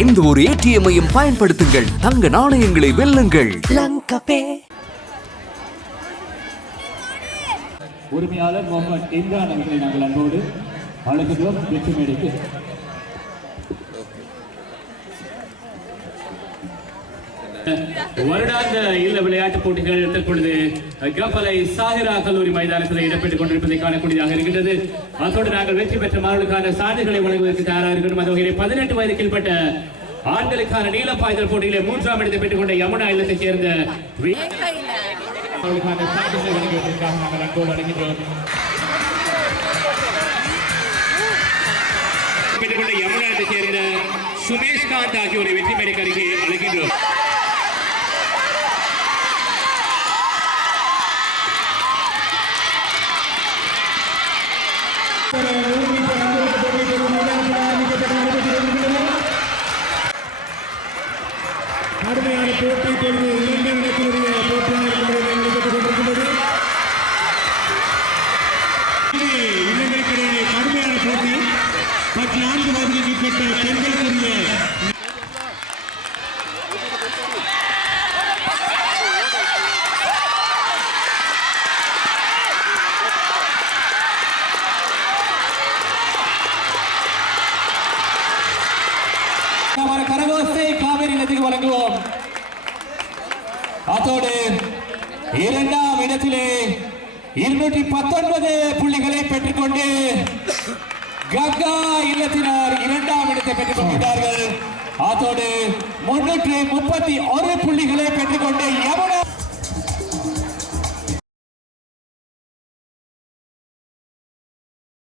எந்த ஒரு ஏடிஎம்மையும் பயன்படுத்துங்கள். தங்க நாணயங்களை வெல்லுங்கள். உரிமையாளர் முகமது இம்ரான் அவர்களை நாங்கள் அன்போடு அழைக்கிறோம் வெற்றி மேடைக்கு. வருடாந்த இல்ல விளையாட்டுப் போட்டிகள் தற்பொழுது கப்பலை சாகிரா கல்லூரி மைதானத்தில் இடம்பெற்றுக் கொண்டிருப்பதை காணக்கூடியதாக இருக்கின்றது. அதோடு நாங்கள் வெற்றி பெற்ற மாணவர்களுக்கான சான்றுகளை வழங்குவதற்கு தயாராக இருக்கிறோம் அந்த வகையில் பதினெட்டு வயது கீழ்பட்ட ஆண்களுக்கான நீள பாய்தல் போட்டியிலே மூன்றாம் இடத்தை பெற்றுக் கொண்ட யமுனா இல்லத்தைச் சேர்ந்த வி- வழங்குவதற்காக நாங்கள் அன்போடு அழைக்கின்றோம் பெற்றுக்கொண்ட யமுனாத்தைச் சேர்ந்த சுமேஷ் காந்த் ஆகியோரை வெற்றி மேடைக்கு அருகே அழைக்கின்றோம். கடுமையான போட்டி இப்பொழுது இளைஞர் இடத்தினுடைய போட்டியாக நடைபெற்றுக் இளைஞர்களுக்கிடையே கடுமையான போட்டி. பதினான்கு வயதுக்கு உட்பட்ட பெண்களுக்குரிய கரகோ கரகோசை வழங்குவோம் அதோடு இரண்டாம் இடத்திலே இருநூற்றி பத்தொன்பது புள்ளிகளை பெற்றுக்கொண்டு கங்கா இல்லத்தினர் இரண்டாம் இடத்தை பெற்றுக் கொண்டிருக்கிறார்கள். அதோடு முன்னூற்றி முப்பத்தி ஒரு புள்ளிகளை